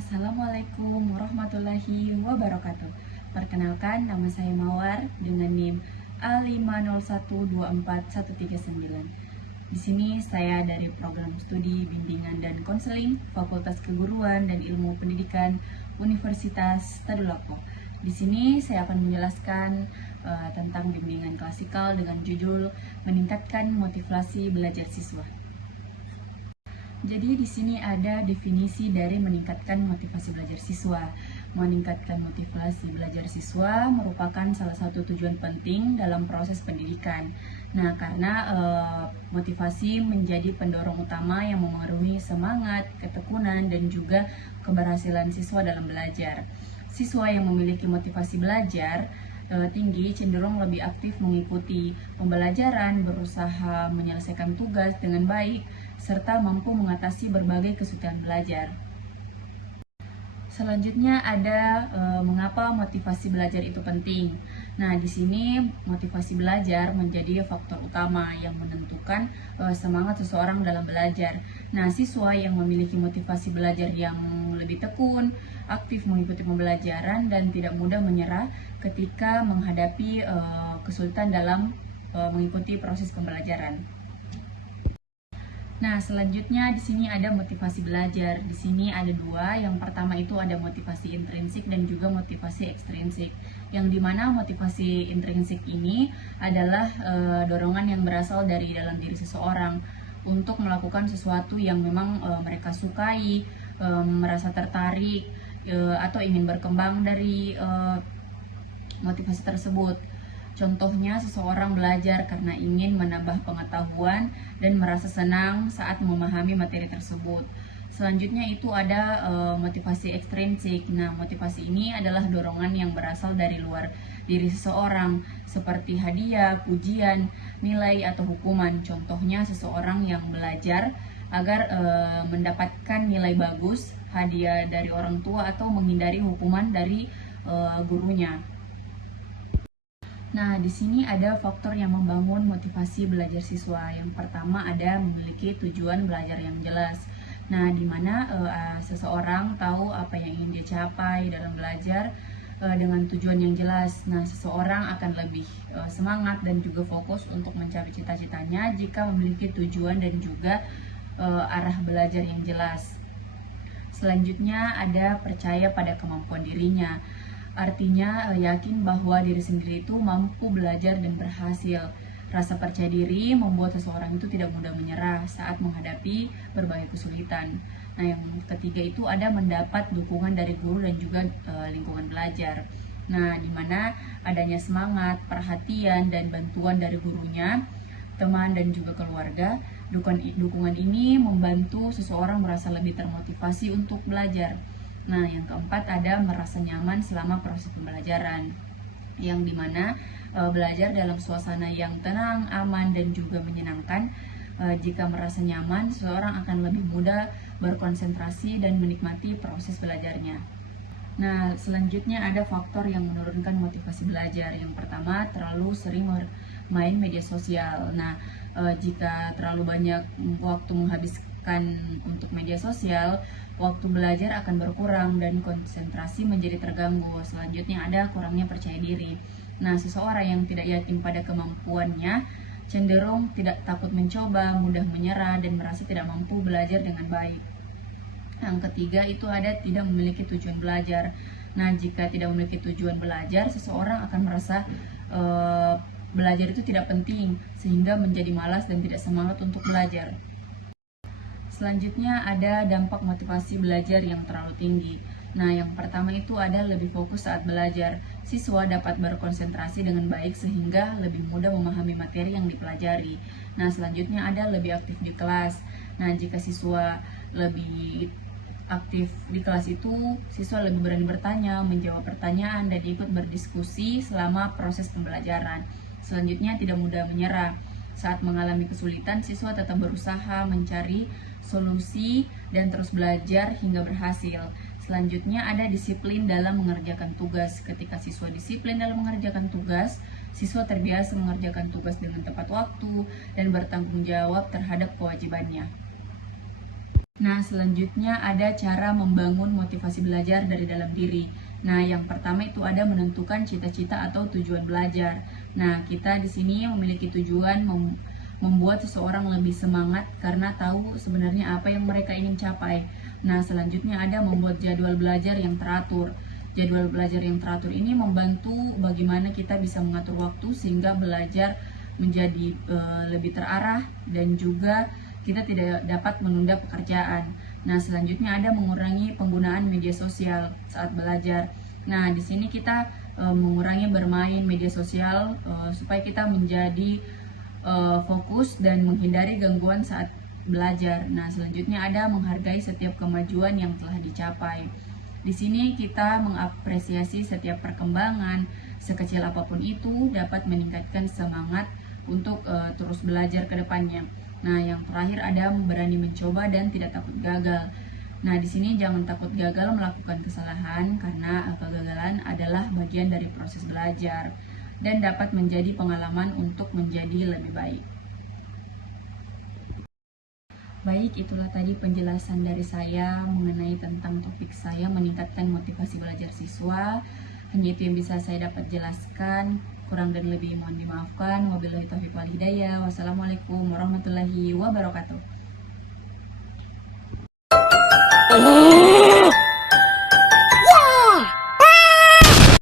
Assalamualaikum warahmatullahi wabarakatuh. Perkenalkan, nama saya Mawar dengan NIM A50124139. Di sini saya dari program studi bimbingan dan konseling Fakultas Keguruan dan Ilmu Pendidikan Universitas Tadulako. Di sini saya akan menjelaskan tentang bimbingan klasikal dengan judul meningkatkan motivasi belajar siswa. Jadi di sini ada definisi dari meningkatkan motivasi belajar siswa. Meningkatkan motivasi belajar siswa merupakan salah satu tujuan penting dalam proses pendidikan. Nah, karena motivasi menjadi pendorong utama yang memengaruhi semangat, ketekunan, dan juga keberhasilan siswa dalam belajar. Siswa yang memiliki motivasi belajar tinggi cenderung lebih aktif mengikuti pembelajaran, berusaha menyelesaikan tugas dengan baik, serta mampu mengatasi berbagai kesulitan belajar. Selanjutnya ada mengapa motivasi belajar itu penting. Nah, di sini motivasi belajar menjadi faktor utama yang menentukan semangat seseorang dalam belajar. Nah, siswa yang memiliki motivasi belajar yang lebih tekun, aktif mengikuti pembelajaran dan tidak mudah menyerah ketika menghadapi kesulitan dalam mengikuti proses pembelajaran. Nah, selanjutnya di sini ada motivasi belajar. Di sini ada dua. Yang pertama itu ada motivasi intrinsik dan juga motivasi ekstrinsik. Yang dimana motivasi intrinsik ini adalah dorongan yang berasal dari dalam diri seseorang untuk melakukan sesuatu yang memang mereka sukai, merasa tertarik, atau ingin berkembang dari motivasi tersebut. Contohnya, seseorang belajar karena ingin menambah pengetahuan dan merasa senang saat memahami materi tersebut. Selanjutnya itu ada motivasi ekstrinsik. Nah, motivasi ini adalah dorongan yang berasal dari luar diri seseorang, seperti hadiah, pujian, nilai, atau hukuman. Contohnya, seseorang yang belajar agar mendapatkan nilai bagus, hadiah dari orang tua, atau menghindari hukuman dari gurunya. Nah, di sini ada faktor yang membangun motivasi belajar siswa. Yang pertama ada memiliki tujuan belajar yang jelas. Nah, di mana seseorang tahu apa yang ingin dia capai dalam belajar dengan tujuan yang jelas. Nah, seseorang akan lebih semangat dan juga fokus untuk mencapai cita-citanya jika memiliki tujuan dan juga arah belajar yang jelas. Selanjutnya ada percaya pada kemampuan dirinya. Artinya yakin bahwa diri sendiri itu mampu belajar dan berhasil. Rasa percaya diri membuat seseorang itu tidak mudah menyerah saat menghadapi berbagai kesulitan. Nah, yang ketiga itu ada mendapat dukungan dari guru dan juga lingkungan belajar. Nah, di mana adanya semangat, perhatian, dan bantuan dari gurunya, teman, dan juga keluarga. Dukungan ini membantu seseorang merasa lebih termotivasi untuk belajar. Nah, yang keempat ada merasa nyaman selama proses pembelajaran, yang dimana belajar dalam suasana yang tenang, aman, dan juga menyenangkan. Jika merasa nyaman, seseorang akan lebih mudah berkonsentrasi dan menikmati proses belajarnya. Nah, selanjutnya ada faktor yang menurunkan motivasi belajar. Yang pertama, terlalu sering main media sosial. Nah, jika terlalu banyak waktu menghabiskan untuk media sosial, waktu belajar akan berkurang dan konsentrasi menjadi terganggu. Selanjutnya ada kurangnya percaya diri. Nah, seseorang yang tidak yakin pada kemampuannya cenderung tidak takut mencoba, mudah menyerah, dan merasa tidak mampu belajar dengan baik. Yang ketiga itu ada tidak memiliki tujuan belajar. Nah, jika tidak memiliki tujuan belajar, seseorang akan merasa belajar itu tidak penting, sehingga menjadi malas dan tidak semangat untuk belajar. Selanjutnya ada dampak motivasi belajar yang terlalu tinggi. Nah, yang pertama itu ada lebih fokus saat belajar. Siswa dapat berkonsentrasi dengan baik sehingga lebih mudah memahami materi yang dipelajari. Nah, selanjutnya ada lebih aktif di kelas. Nah, jika siswa lebih aktif di kelas itu, siswa lebih berani bertanya, menjawab pertanyaan, dan ikut berdiskusi selama proses pembelajaran. Selanjutnya, tidak mudah menyerah. Saat mengalami kesulitan, siswa tetap berusaha mencari solusi dan terus belajar hingga berhasil. Selanjutnya, ada disiplin dalam mengerjakan tugas. Ketika siswa disiplin dalam mengerjakan tugas, siswa terbiasa mengerjakan tugas dengan tepat waktu dan bertanggung jawab terhadap kewajibannya. Nah, selanjutnya ada cara membangun motivasi belajar dari dalam diri. Nah, yang pertama itu ada menentukan cita-cita atau tujuan belajar. Nah, kita di sini memiliki tujuan membuat seseorang lebih semangat karena tahu sebenarnya apa yang mereka ingin capai. Nah, selanjutnya ada membuat jadwal belajar yang teratur. Jadwal belajar yang teratur ini membantu bagaimana kita bisa mengatur waktu sehingga belajar menjadi lebih terarah dan juga kita tidak dapat menunda pekerjaan. Nah, selanjutnya ada mengurangi penggunaan media sosial saat belajar. Nah, di sini kita mengurangi bermain media sosial supaya kita menjadi fokus dan menghindari gangguan saat belajar. Nah, selanjutnya ada menghargai setiap kemajuan yang telah dicapai. Di sini kita mengapresiasi setiap perkembangan, sekecil apapun itu dapat meningkatkan semangat untuk terus belajar ke depannya. Nah, yang terakhir ada berani mencoba dan tidak takut gagal. Nah, di sini jangan takut gagal melakukan kesalahan karena kegagalan adalah bagian dari proses belajar dan dapat menjadi pengalaman untuk menjadi lebih baik. Baik, itulah tadi penjelasan dari saya mengenai tentang topik saya meningkatkan motivasi belajar siswa. Hanya itu yang bisa saya dapat jelaskan. Kurang dan lebih mohon dimaafkan. Wabillahi taufiq wal hidayah. Wassalamualaikum warahmatullahi wabarakatuh.